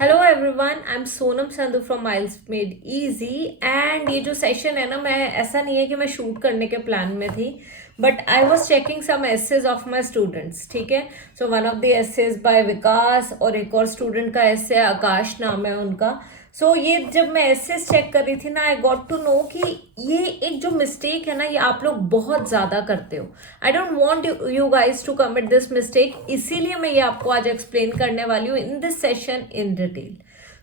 Hello everyone, I am Sonam Sandhu from miles made easy. And ये जो session है ना, मैं ऐसा नहीं है कि मैं शूट करने के प्लान में थी, but I was checking some essays of my students. ठीक है, so one of the essays by Vikas और एक और स्टूडेंट का एसे आकाश नाम है उनका। सो ये जब मैं एसेज चेक कर रही थी ना, आई गॉट टू नो कि ये एक जो मिस्टेक है ना, ये आप लोग बहुत ज्यादा करते हो। I don't want you guys to commit this mistake, इसीलिए मैं ये आपको आज एक्सप्लेन करने वाली हूँ in this session in detail.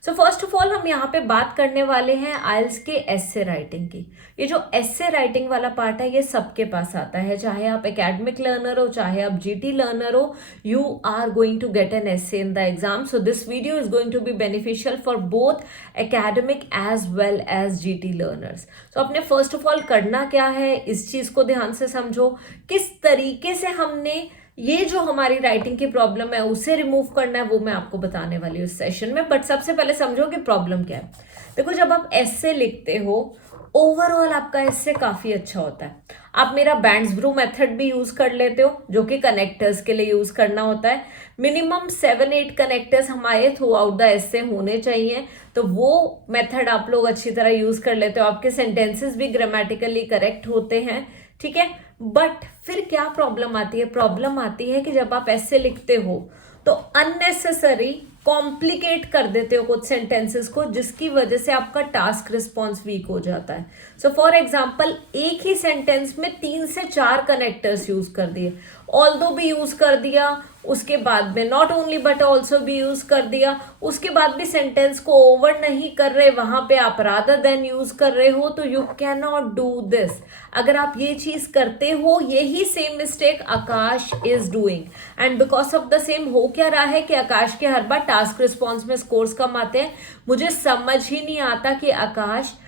So first of all हम यहाँ पे बात करने वाले हैं आइल्स के एसे राइटिंग की। ये जो एसे राइटिंग वाला पार्ट है ये सबके पास आता है, चाहे आप एकेडमिक लर्नर हो चाहे आप जीटी लर्नर हो, you are going to get an essay in the exam. So this video is going to be beneficial for both academic as well as GT learners. तो आपने फर्स्ट ऑफ ऑल करना क्या है, इस चीज को ध्यान से समझो। किस तरीके से हमने ये जो हमारी राइटिंग की प्रॉब्लम है उसे रिमूव करना है, वो मैं आपको बताने वाली हूँ इस सेशन में। बट सबसे पहले समझो कि प्रॉब्लम क्या है। देखो, जब आप एसे लिखते हो, ओवरऑल आपका एसे काफी अच्छा होता है। आप मेरा बैंड्सब्रू मेथड भी यूज कर लेते हो, जो कि कनेक्टर्स के लिए यूज करना होता है। मिनिमम 7-8 कनेक्टर्स हमारे थ्रू आउट द एसे होने चाहिए, तो वो मेथड आप लोग अच्छी तरह यूज कर लेते हो। आपके सेंटेंसेस भी ग्रामेटिकली करेक्ट होते हैं। ठीक है, बट फिर क्या प्रॉब्लम आती है? प्रॉब्लम आती है कि जब आप ऐसे लिखते हो तो अननेसेसरी कॉम्प्लिकेट कर देते हो कुछ सेंटेंसेस को, जिसकी वजह से आपका टास्क रिस्पॉन्स वीक हो जाता है। सो फॉर एग्जाम्पल, एक ही सेंटेंस में 3 से 4 कनेक्टर्स यूज कर दिए, ऑल्दो भी यूज कर दिया, उसके बाद में नॉट ओनली बट ऑल्सो भी यूज कर दिया, उसके बाद भी सेंटेंस को ओवर नहीं कर रहे, वहां पे आप रादर देन यूज कर रहे हो, तो you can not do this. अगर आप ये चीज करते हो, यही same mistake Akash is doing, and because of the same हो क्या रहा है कि आकाश के हर बार टास्क रिस्पॉन्स में स्कोर्स कम आते हैं। मुझे समझ ही नहीं आता कि आकाश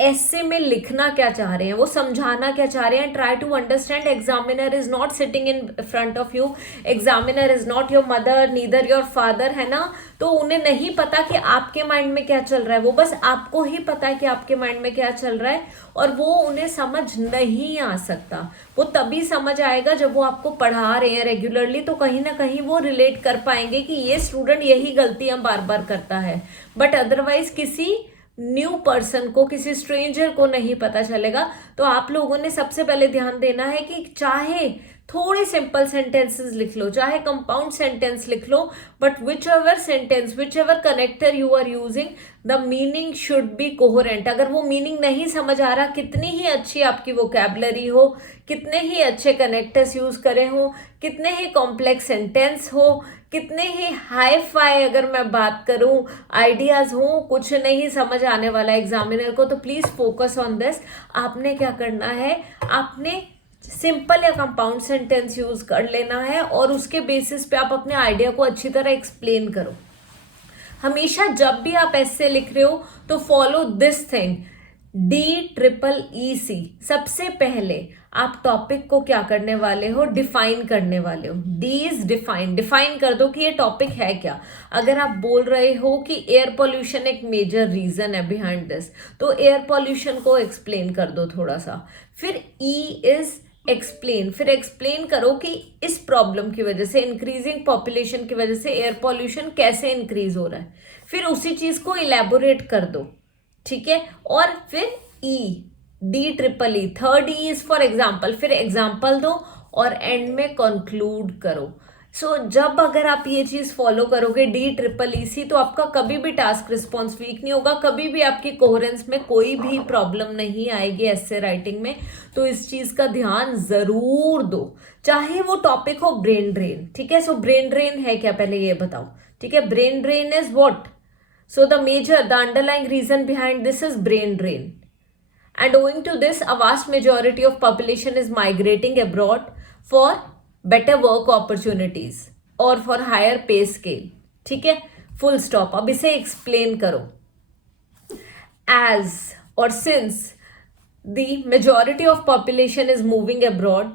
ऐसे में लिखना क्या चाह रहे हैं, वो समझाना क्या चाह रहे हैं। Try to understand, examiner is not sitting in front of you, examiner is not your mother neither your father, है ना। तो उन्हें नहीं पता कि आपके माइंड में क्या चल रहा है, वो बस आपको ही पता है कि आपके माइंड में क्या चल रहा है, और वो उन्हें समझ नहीं आ सकता। वो तभी समझ आएगा जब वो आपको पढ़ा रहे हैं रेगुलरली, तो कहीं ना कहीं वो रिलेट कर पाएंगे कि ये स्टूडेंट यही गलतियां बार बार करता है। बट अदरवाइज किसी न्यू पर्सन को, किसी स्ट्रेंजर को नहीं पता चलेगा। तो आप लोगों ने सबसे पहले ध्यान देना है कि चाहे थोड़े सिंपल सेंटेंसेस लिख लो, चाहे कंपाउंड सेंटेंस लिख लो, but whichever sentence, whichever connector you are using, the meaning should be coherent. अगर वो मीनिंग नहीं समझ आ रहा, कितनी ही अच्छी आपकी वोकैबुलरी हो, कितने ही अच्छे कनेक्टर्स यूज करे हो, कितने ही कॉम्प्लेक्स सेंटेंस हो, कितने ही हाई फाई अगर मैं बात करूं आइडियाज हो, कुछ नहीं समझ आने वाला एग्जामिनर को, तो प्लीज फोकस ऑन दिस। आपने क्या करना है, आपने सिंपल या कंपाउंड सेंटेंस यूज कर लेना है, और उसके बेसिस पे आप अपने आइडिया को अच्छी तरह एक्सप्लेन करो। हमेशा जब भी आप ऐसे लिख रहे हो तो फॉलो दिस थिंग, DEEC। सबसे पहले आप टॉपिक को क्या करने वाले हो, डिफाइन करने वाले हो। डी इज डिफाइन, डिफाइन कर दो कि ये टॉपिक है क्या। अगर आप बोल रहे हो कि एयर पोल्यूशन एक मेजर रीजन है बिहाइंड दिस, तो एयर पोल्यूशन को एक्सप्लेन कर दो थोड़ा सा। फिर ई इज एक्सप्लेन, फिर एक्सप्लेन करो कि इस प्रॉब्लम की वजह से, इंक्रीजिंग पॉपुलेशन की वजह से एयर पॉल्यूशन कैसे इंक्रीज हो रहा है, फिर उसी चीज को इलेबोरेट कर दो। ठीक है, और फिर DEEE, third E is for example, फिर एग्जाम्पल दो और एंड में कंक्लूड करो। सो जब अगर आप ये चीज फॉलो करोगे DEEC, तो आपका कभी भी टास्क रिस्पॉन्स वीक नहीं होगा, कभी भी आपकी कोहेरेंस में कोई भी प्रॉब्लम नहीं आएगी ऐसे राइटिंग में। तो इस चीज का ध्यान जरूर दो, चाहे वो टॉपिक हो ब्रेन ड्रेन। ठीक है, सो ब्रेन ड्रेन है क्या, पहले ये बताओ। ठीक है, brain drain is what? So the underlying reason behind this is brain drain. And owing to this, a vast majority of population is migrating abroad for better work opportunities or for higher pay scale. ठीक है, full stop। अब इसे explain करो। As or since the majority of population is moving abroad,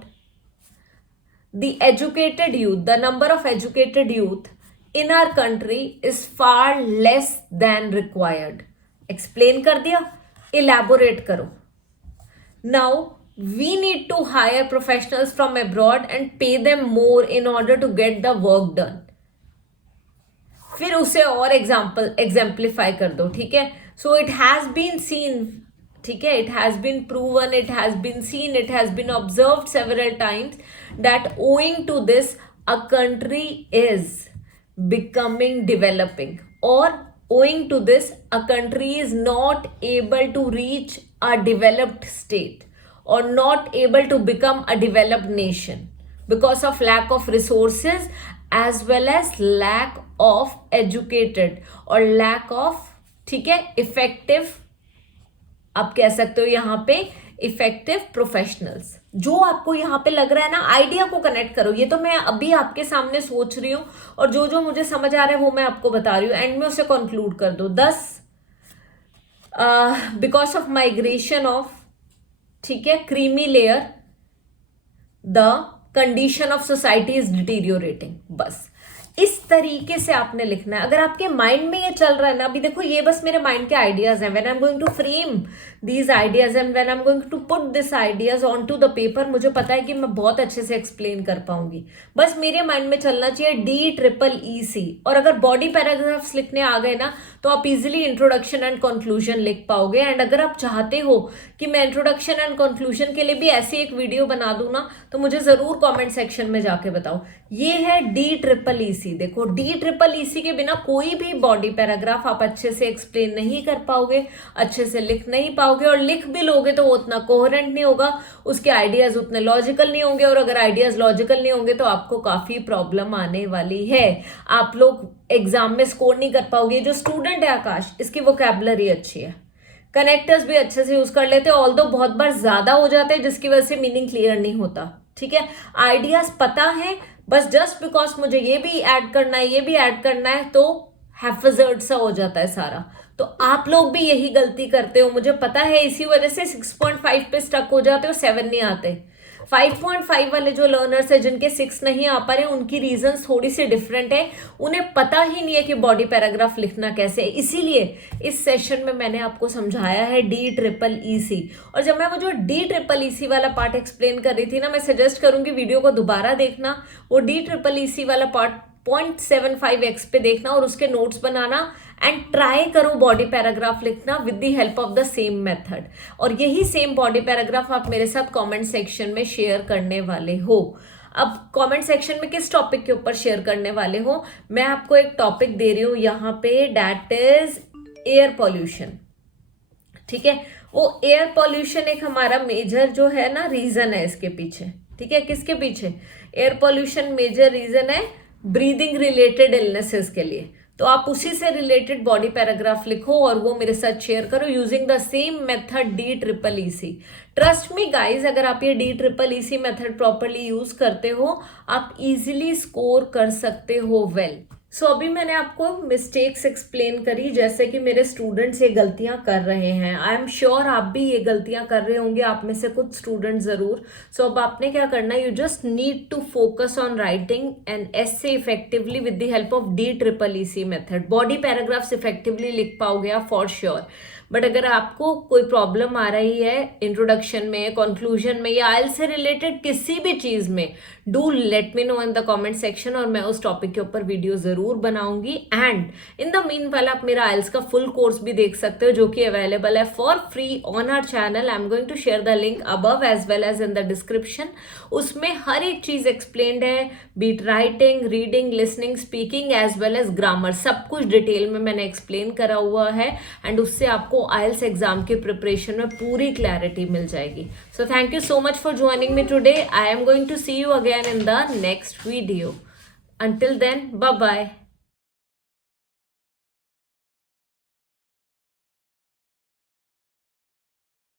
the educated youth, the number of educated youth in our country is far less than required. Explain कर दिया, elaborate करो। Now we need to hire professionals from abroad and pay them more in order to get the work done. फिर उसे और exemplify कर दो, ठीक है. So it has been seen, ठीक है, it has been proven, it has been seen, it has been observed several times that owing to this a country is becoming developing, or owing to this a country is not able to reach a developed state or not able to become a developed nation because of lack of resources as well as lack of educated or lack of, ठीक है, effective, आप कह सकते हो यहाँ पे effective professionals. जो आपको यहाँ पे लग रहा है ना, आइडिया को कनेक्ट करो. ये तो मैं अभी आपके सामने सोच रही हूँ और जो जो मुझे समझ आ रहा है वो मैं आपको बता रही हूँ. एंड में उसे कंक्लूड कर दो. 10 बिकॉज ऑफ माइग्रेशन ऑफ, ठीक है, creamy layer the condition of society is deteriorating. बस इस तरीके से आपने लिखना है. अगर आपके माइंड में ये चल रहा है ना, अभी देखो ये बस मेरे माइंड के आइडियाज हैं. When I am going to frame these ideas and when I am going to put this ideas on to the paper, मुझे पता है कि मैं बहुत अच्छे से एक्सप्लेन कर पाऊंगी. बस मेरे माइंड में चलना चाहिए DEEC. और अगर बॉडी पैराग्राफ्स लिखने आ गए ना तो आप इजिली इंट्रोडक्शन एंड कंक्लूजन लिख पाओगे. एंड अगर आप चाहते हो कि मैं इंट्रोडक्शन एंड कंक्लूजन के लिए भी ऐसी एक वीडियो बना दूं ना, तो मुझे जरूर कमेंट सेक्शन में जाके बताओ. ये है DEEC. देखो DEEC के बिना कोई भी बॉडी पैराग्राफ आप अच्छे से एक्सप्लेन नहीं कर पाओगे, अच्छे से लिख नहीं पाओगे, और लिख भी लोगे तो वो उतना कोहेरेंट नहीं होगा, उसके आइडियाज उतने लॉजिकल नहीं होंगे. और अगर आइडियाज लॉजिकल नहीं होंगे तो आपको काफी प्रॉब्लम आने वाली है. आप लोग एग्जाम में स्कोर नहीं कर पाओगे. जो स्टूडेंट है आकाश, इसकी वोकैबुलरी अच्छी है, कनेक्टर्स भी अच्छे से यूज कर लेते हैं, ऑल्दो बहुत बार ज्यादा हो जाते हैं जिसकी वजह से मीनिंग क्लियर नहीं होता. ठीक है, आइडियाज पता है, बस जस्ट बिकॉज मुझे ये भी ऐड करना है, ये भी ऐड करना है, तो हैफजर्ड सा हो जाता है सारा. तो आप लोग भी यही गलती करते हो, मुझे पता है. इसी वजह से 6.5 पे स्टक हो जाते हो, 7 नहीं आते. 5.5 वाले जो लर्नर्स है जिनके 6 नहीं आ पा रहे, उनकी रीजंस थोड़ी सी डिफरेंट है. उन्हें पता ही नहीं है कि बॉडी पैराग्राफ लिखना कैसे है. इसीलिए इस सेशन में मैंने आपको समझाया है DEEC. और जब मैं वो जो DEEC वाला पार्ट एक्सप्लेन कर रही थी ना, मैं सजेस्ट करूंगी वीडियो को दोबारा देखना. वो DEEC वाला पार्ट 0.75x पे देखना और उसके नोट्स बनाना एंड ट्राई करो बॉडी पैराग्राफ लिखना with the help of the same method. और यही सेम बॉडी पैराग्राफ आप मेरे साथ कमेंट सेक्शन में शेयर करने वाले हो. अब कमेंट सेक्शन में किस टॉपिक के ऊपर शेयर करने वाले हो, मैं आपको एक टॉपिक दे रही हूँ यहाँ पे, दैट इज एयर पॉल्यूशन. ठीक है, वो एयर पॉल्यूशन एक हमारा मेजर जो है ना रीजन है इसके पीछे. ठीक है, किसके पीछे? एयर पॉल्यूशन मेजर रीजन है ब्रीदिंग रिलेटेड इलनेसेस के लिए. तो आप उसी से रिलेटेड बॉडी पैराग्राफ लिखो और वो मेरे साथ शेयर करो using the same method DEEC. Trust me guys, अगर आप ये DEEC मेथड प्रॉपरली यूज करते हो, आप इजीली स्कोर कर सकते हो वेल. सो अभी मैंने आपको मिस्टेक्स एक्सप्लेन करी, जैसे कि मेरे स्टूडेंट्स ये गलतियां कर रहे हैं. आई एम श्योर आप भी ये गलतियां कर रहे होंगे, आप में से कुछ स्टूडेंट जरूर. सो अब आपने क्या करना है, you just need to focus on writing an essay effectively with the help of DEEC method. Body paragraphs effectively लिख पाओगे आप फॉर श्योर. बट अगर आपको कोई प्रॉब्लम आ रही है इंट्रोडक्शन में, कंक्लूजन में, या आइल से रिलेटेड किसी भी चीज में, do let me know in the comment section और मैं उस टॉपिक के ऊपर वीडियो जरूर बनाऊंगी. एंड इन द मीन वाला आप मेरा आइल्स का फुल कोर्स भी देख सकते हो जो कि अवेलेबल है for free on our channel. I am going to share the link above as well as in the description. उसमें हर एक चीज एक्सप्लेन्ड है, be it writing, reading, listening, speaking as well as grammar, सब कुछ डिटेल में मैंने एक्सप्लेन करा हुआ है. एंड उससे आपको आइल्स एग्जाम के प्रिपरेशन में पूरी क्लैरिटी मिल जाएगी. So thank you so much for joining me today. I am going to see you again in the next video. Until then, bye bye.